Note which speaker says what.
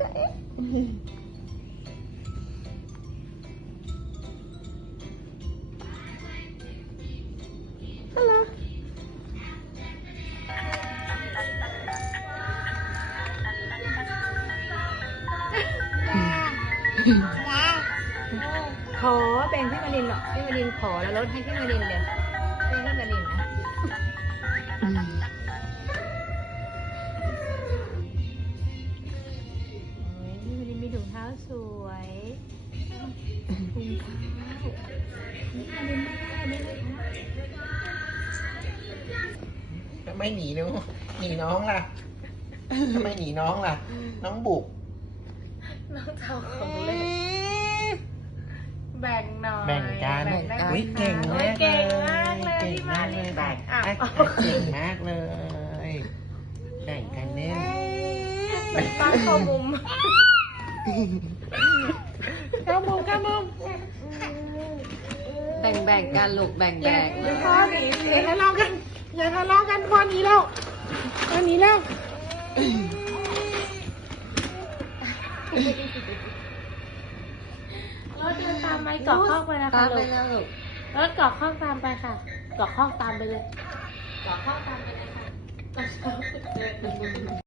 Speaker 1: จะเอ๊ะฮัลโหลขอแบ่งพี่มารินหรอกพี่มารินขอแล้วลดให้พี่มารินเลยารินมีถุงเท้าสวยถุงเท้าพี่มารินไม่ได้ไม่ได้คะ
Speaker 2: ทำไมหนีน้องหนีน้องล่ะทำไมหนีน้องล่ะ น้องบุก
Speaker 1: น้องเท้าของเล่นแบ่งหน่อย
Speaker 2: แบ่งกัน
Speaker 1: แบ่งได้ไหม
Speaker 2: อุ้ยเก่ง
Speaker 1: โอ้
Speaker 2: มายก
Speaker 1: เก่งมากเลย
Speaker 2: เก่ง
Speaker 1: พี่มามา
Speaker 2: ก
Speaker 1: ริ
Speaker 2: เล
Speaker 1: น
Speaker 2: ย
Speaker 1: แบ่งอะ
Speaker 2: อะเก่งมากเลย แบ่งกันเล่น
Speaker 1: เป็นตั้งเข้ามุม เข้ามุมเข้ามุม
Speaker 3: แบ่งแบ่งกันลูกแบ่งแบ่ง
Speaker 1: อย่าพ่อหนีอย่าทะเลาะกันอย่าทะเลาะกันพ่อหนีแล้วพ่อหนีแล้วรถเดินตามไปเกาะข้อกไปนะ
Speaker 3: ตา
Speaker 1: คะ
Speaker 3: มไป
Speaker 1: ลูก
Speaker 3: แล้วลูก
Speaker 1: รถเกาะข้อกตามไปค่ะเกาะข้อกตามไปเลย เกาะข้อกตามไปเลยค่ะ